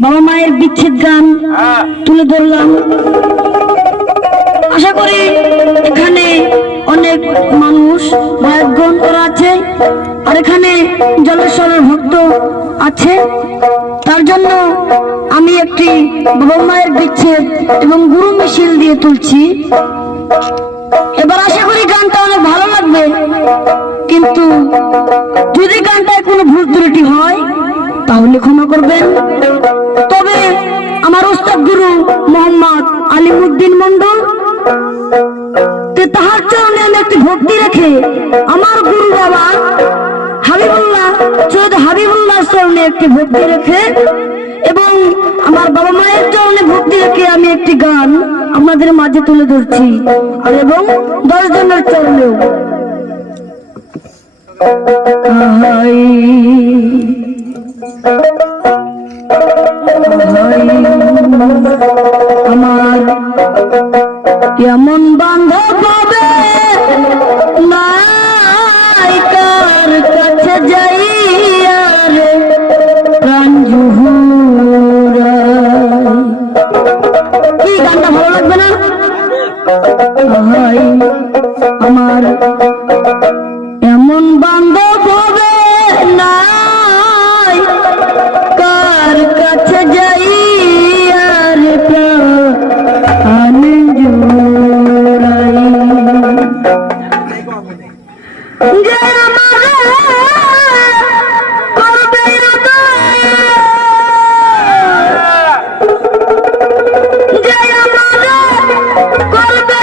বাবা মায়ের বিচ্ছেদ গান তুলে ধরলাম। আশা করি এখানে অনেক মানুষ মায়ের গ্রহণ করা আছে, আর এখানে জলেশ্বরের ভক্ত আছে। তার জন্য আমি একটি বাবা মায়ের বিচ্ছেদ এবং গুরু মিছিল দিয়ে তুলছি। এবার আশা করি গানটা অনেক ভালো লাগবে, কিন্তু যদি গানটায় কোনো ভুল ত্রুটি হয় তাহলে ক্ষমা করবেন। তবে আমার উস্তাদ গুরু মোহাম্মদ আলিমউদ্দিন মন্ডল, তাহার চরণে আমি একটি ভক্তি রেখে আমার গুরু বাবা হাবিবুল্লাহ সৈয়দ হাবিবুল্লাহ চরণে একটি ভক্তি রেখে এবং আমার বাবা মায়ের চরণে ভক্তি রেখে আমি একটি গান আপনাদের মাঝে তুলে ধরছি, আর এবং 10 জনের চরণেও। আমার এমন বান্ধব পাবে নাই, কার কাছে যাই রে প্রাণ জুহুরাই। কি গানটা ভালো লাগবে না? আমার এমন বান্ধব হবে নাই, কার কাছে যাই রে প্রাণ জুহুরাই। যে আমারে করবে যে আমারে করবে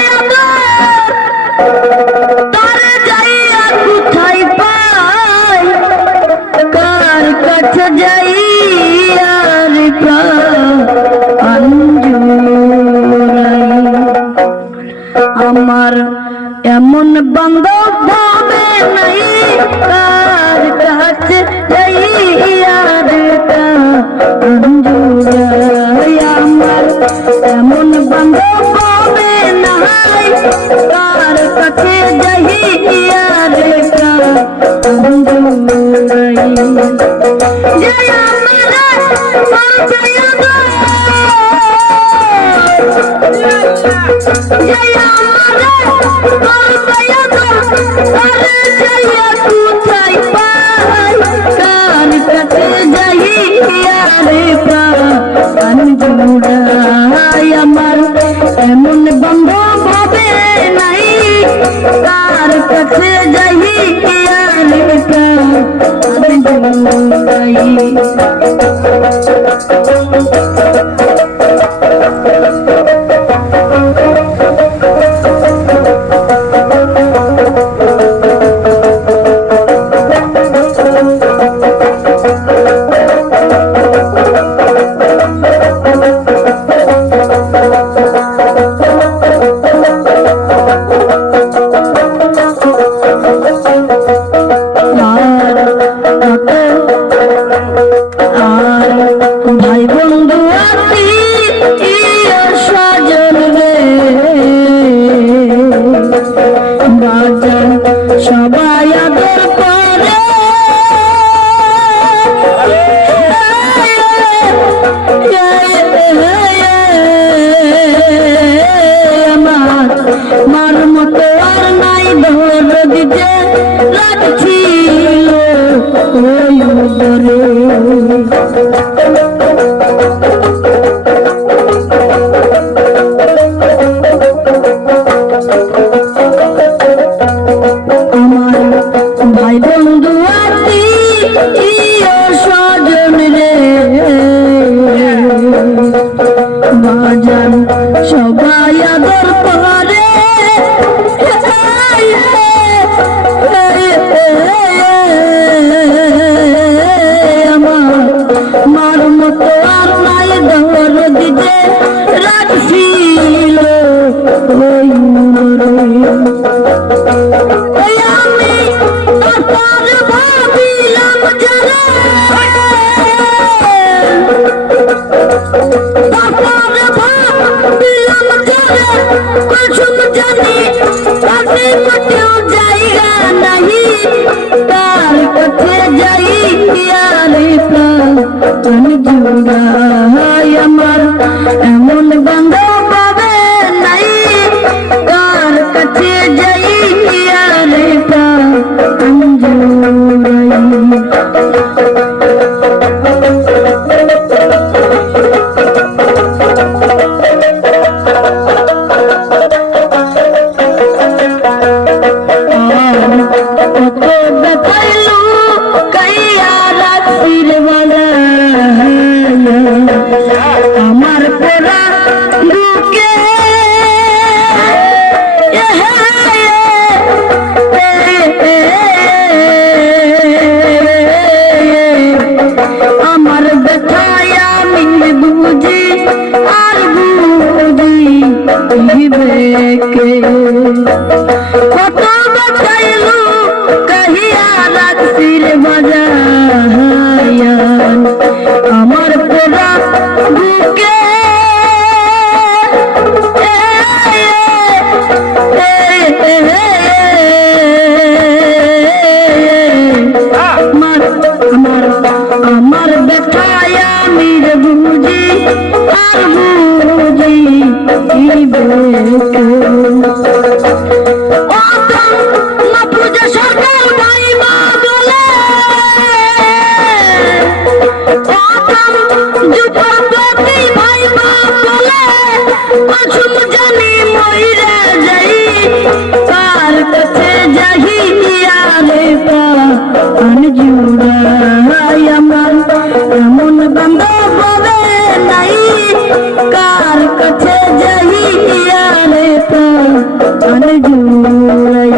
তারে যাইয়া কোথায় পাই, কার কাছে যাইয়া রে প্রাণ জুহুরাই। আমার এমন বান্ধব হবে নাই, কার কাছে যাইয়া রে প্রাণ জুহুরাই। আমার এমন বান্ধব হবে নাই, কার কাছে যাইয়া রে প্রাণ জুহুরাই। যে আমারে করবে যে আমারে করবে তারে যাইয়া কোথায় পাই, কার কাছে যাইয়া রে প্রাণ জুহুরাই। আমার এমন বান্ধব হবে নাই, কার কাছে যাইয়া রে প্রাণ জুহুরাই। ভাই বন্ধু আত্মীয় স্বজন রে বাজান সবাই আদর করে, আমার মার মতো আর নাই ধর দিতে রাখছিল ওই উদরে। আমার ভাই বন্ধু আত্মীয় স্বজন রে বাজান সবাই আদর করে, আমার মার মতো আর নাই ধর দিতে রাখছিল ওই আমি তারপর ভাবিলাম যারা, তারপর ভাবিলাম যারা কুসুম জানি তাতে কোথাও জায়গা নাহি, কার কাছে যাই রে প্রাণ জুহুরাই। কে কত বাঁচাইলু কহিয়া রাত্রির বাজায়ান আমার পোড়া বুকে আমার ব্যথায় আমি বুঝি আর বুঝি সরকার ভাইবা বলে যুবতী ভাইবা বলে মাসুম জানি মইরে যাই কার কাছে যাহিয়া রে প্রাণ জুড়াই আমার এমন বান্ধব হবে নাই কার কাছে যাহিয়া রে প্রাণ জুড়াই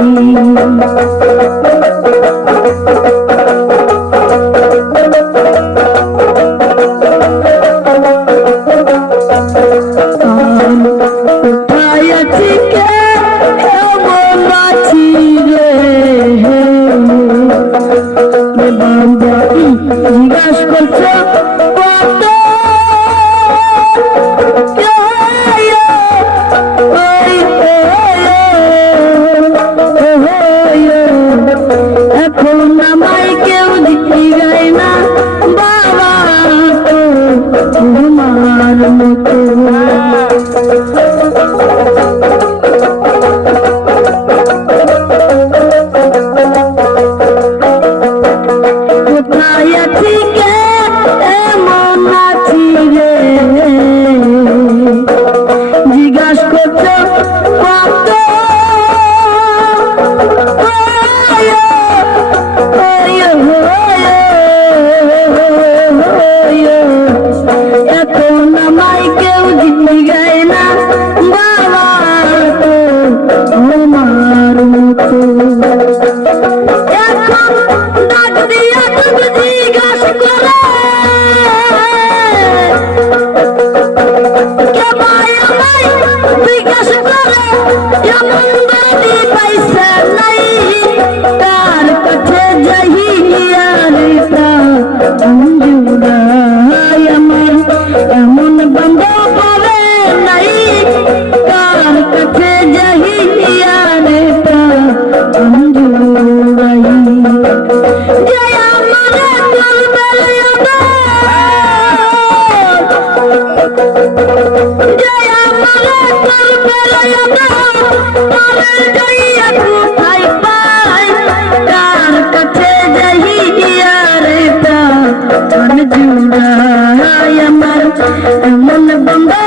জিজ্ঞাসা করছো কত এখন আমায় কেউ জিগায় না বাবা তো তোমার মতো জিজ্ঞাসা করছো কত এখন আমায় কেউ জিগায় না বাবা তো তোমার মতো এখন ডাক দিয়া তুমি জিজ্ঞাসা করে জিজ্ঞাসা করে এমন বাড়ি পাইছে নাই তার কাছে যাইয়া রে জুড়াই আমার এমন বান্ধব হবে নাই তার কাছে যাইয়া রে জুড়াই যে আমার কোথায় পাই তার কাছে যাইয়া রে প্রাণ জুড়াই আমার এমন বন্ধ